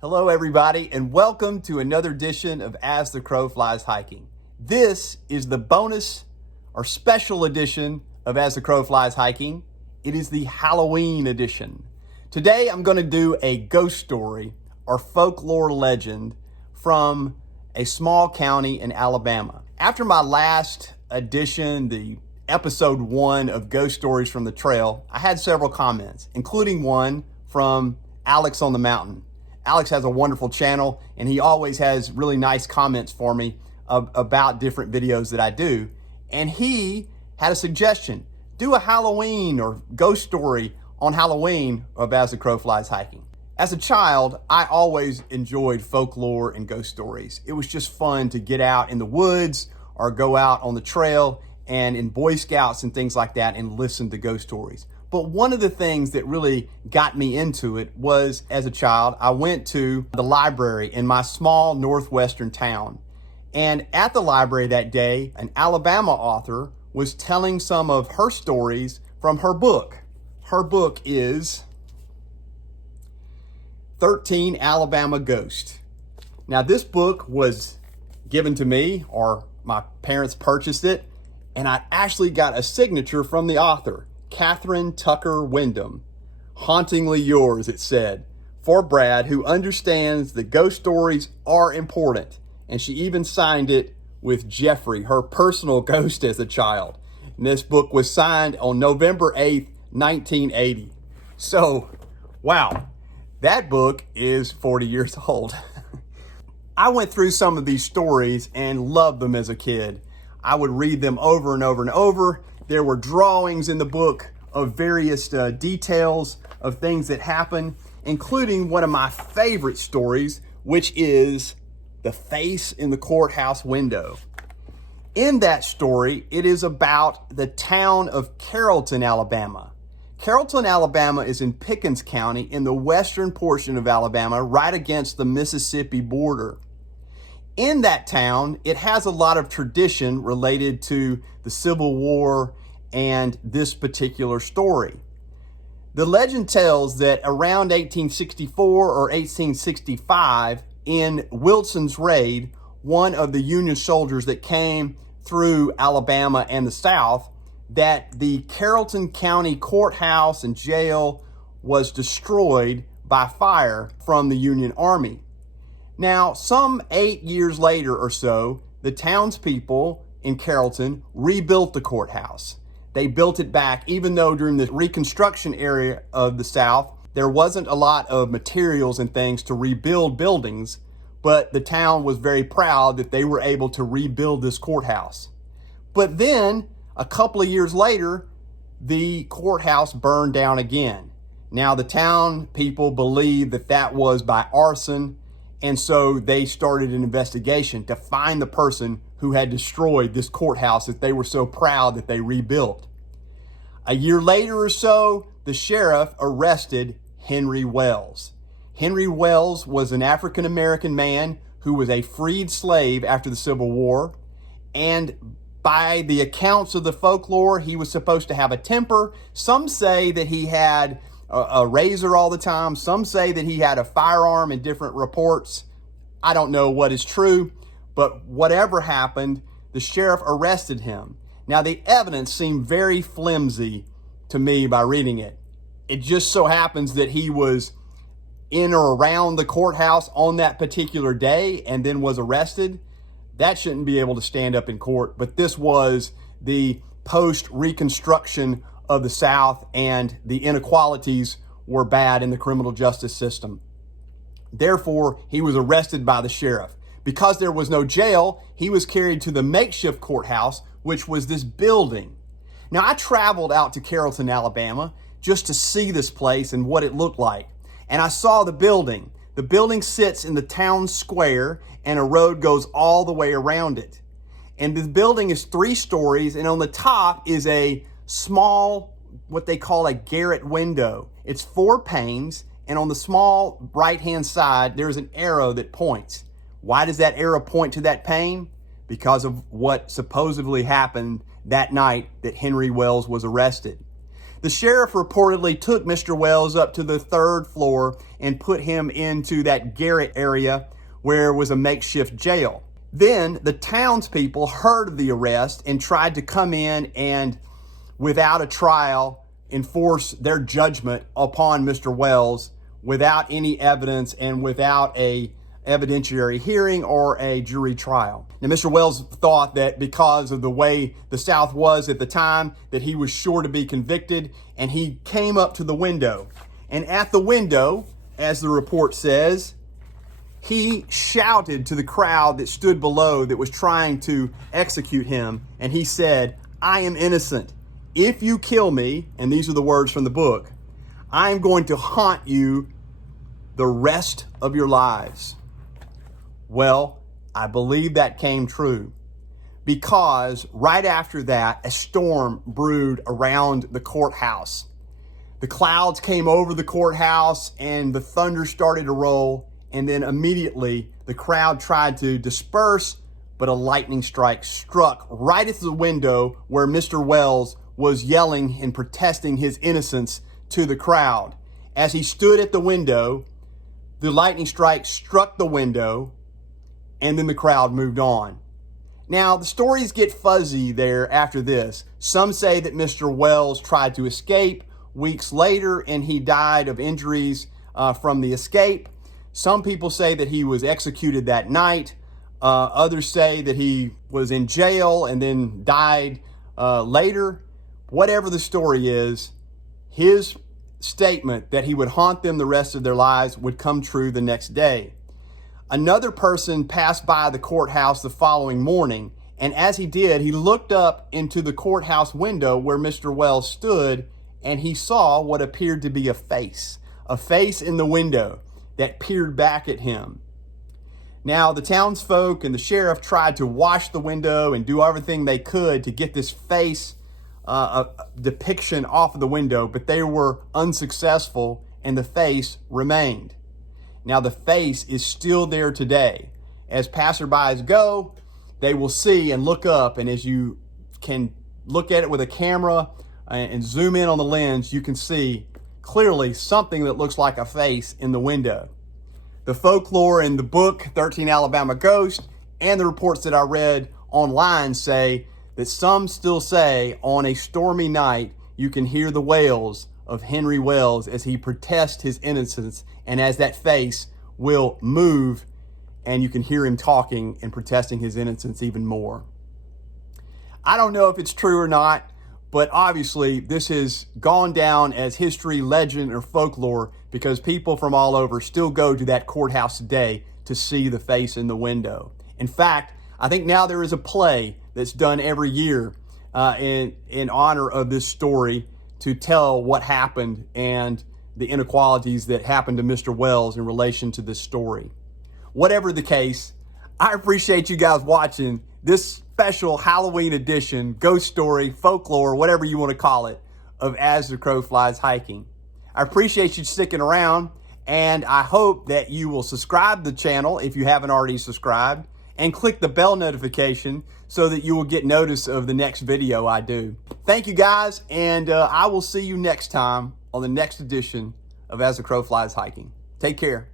Hello everybody, and welcome to another edition of As the Crow Flies Hiking. This is the bonus or special edition of As the Crow Flies Hiking. It is the Halloween edition. Today I'm going to do a ghost story or folklore legend from a small county in Alabama. After my last edition, the episode 1 of Ghost Stories from the Trail, I had several comments, including one from Alex on the Mountain. Alex has a wonderful channel, and he always has really nice comments for me about different videos that I do. And he had a suggestion: do a Halloween or ghost story on Halloween of As the Crow Flies Hiking. As a child, I always enjoyed folklore and ghost stories. It was just fun to get out in the woods or go out on the trail and in Boy Scouts and things like that and listen to ghost stories. But one of the things that really got me into it was, as a child, I went to the library in my small northwestern town. And at the library that day, an Alabama author was telling some of her stories from her book. Her book is 13 Alabama Ghosts. Now, this book was given to me, or my parents purchased it, and I actually got a signature from the author, Catherine Tucker Wyndham. Hauntingly yours, it said, for Brad, who understands that ghost stories are important. And she even signed it with Jeffrey, her personal ghost as a child. And this book was signed on November 8th, 1980. So, wow, that book is 40 years old. I went through some of these stories and loved them as a kid. I would read them over and over and over. There were drawings in the book of various details of things that happened, including one of my favorite stories, which is The Face in the Courthouse Window. In that story, it is about the town of Carrollton, Alabama. Carrollton, Alabama is in Pickens County in the western portion of Alabama, right against the Mississippi border. In that town, it has a lot of tradition related to the Civil War and this particular story. The legend tells that around 1864 or 1865, in Wilson's raid, one of the Union soldiers that came through Alabama and the South, that the Carrollton County Courthouse and jail was destroyed by fire from the Union Army. Now, some 8 years later or so, the townspeople in Carrollton rebuilt the courthouse. They built it back, even though during the Reconstruction area of the South, there wasn't a lot of materials and things to rebuild buildings, but the town was very proud that they were able to rebuild this courthouse. But then, a couple of years later, the courthouse burned down again. Now, the town people believed that that was by arson, and so they started an investigation to find the person who had destroyed this courthouse that they were so proud that they rebuilt. A year later or so, the sheriff arrested Henry 𝖶ells. Henry 𝖶ells was an African-American man who was a freed slave after the Civil War, and by the accounts of the folklore, he was supposed to have a temper. Some say that he had a razor all the time. Some say that he had a firearm in different reports. I don't know what is true, but whatever happened, the sheriff arrested him. Now, the evidence seemed very flimsy to me by reading it. It just so happens that he was in or around the courthouse on that particular day and then was arrested. That shouldn't be able to stand up in court, but this was the post-Reconstruction of the South, and the inequalities were bad in the criminal justice system. Therefore, he was arrested by the sheriff. Because there was no jail, he was carried to the Makeshift Courthouse, which was this building. Now, I traveled out to Carrollton, Alabama, just to see this place and what it looked like. And I saw the building. The building sits in the town square, and a road goes all the way around it. And the building is 3 stories, and on the top is a small, what they call a garret window. It's 4 panes, and on the small right-hand side, there's an arrow that points. Why does that arrow point to that pane? Because of what supposedly happened that night that Henry 𝖶ells was arrested. The sheriff reportedly took Mr. 𝖶ells up to the 3rd floor and put him into that garret area where was a makeshift jail. Then the townspeople heard of the arrest and tried to come in and, without a trial, enforce their judgment upon Mr. 𝖶ells without any evidence and without a evidentiary hearing or a jury trial. Now, Mr. 𝖶ells thought that because of the way the South was at the time, that he was sure to be convicted, and he came up to the window. And at the window, as the report says, he shouted to the crowd that stood below that was trying to execute him, and he said, "I am innocent. If you kill me," and these are the words from the book, "I am going to haunt you the rest of your lives." Well, I believe that came true, because right after that, a storm brewed around the courthouse. The clouds came over the courthouse and the thunder started to roll, and then immediately the crowd tried to disperse, but a lightning strike struck right at the window where Mr. 𝖶ells was yelling and protesting his innocence to the crowd. As he stood at the window, the lightning strike struck the window, and then the crowd moved on. Now, the stories get fuzzy there after this. Some say that Mr. 𝖶ells tried to escape weeks later and he died of injuries from the escape. Some people say that he was executed that night. Others say that he was in jail and then died later. Whatever the story is, his statement that he would haunt them the rest of their lives would come true the next day. Another person passed by the courthouse the following morning, and as he did, he looked up into the courthouse window where Mr. 𝖶ells stood, and he saw what appeared to be a face in the window that peered back at him. Now, the townsfolk and the sheriff tried to wash the window and do everything they could to get this face depiction off of the window, but they were unsuccessful, and the face remained. Now, the face is still there today. As passerbys go, they will see and look up, and as you can look at it with a camera and zoom in on the lens, you can see clearly something that looks like a face in the window. The folklore in the book, 13 Alabama Ghosts, and the reports that I read online say that some still say on a stormy night, you can hear the wails of Henry 𝖶ells as he protests his innocence, and as that face will move and you can hear him talking and protesting his innocence even more. I don't know if it's true or not, but obviously this has gone down as history, legend, or folklore because people from all over still go to that courthouse today to see the face in the window. In fact, I think now there is a play that's done every year in honor of this story to tell what happened and the inequalities that happened to Mr. 𝖶ells in relation to this story. Whatever the case, I appreciate you guys watching this special Halloween edition, ghost story, folklore, whatever you want to call it, of As the Crow Flies Hiking. I appreciate you sticking around, and I hope that you will subscribe to the channel if you haven't already subscribed, and click the bell notification so that you will get notice of the next video I do. Thank you guys, and I will see you next time on the next edition of As the Crow Flies Hiking. Take care.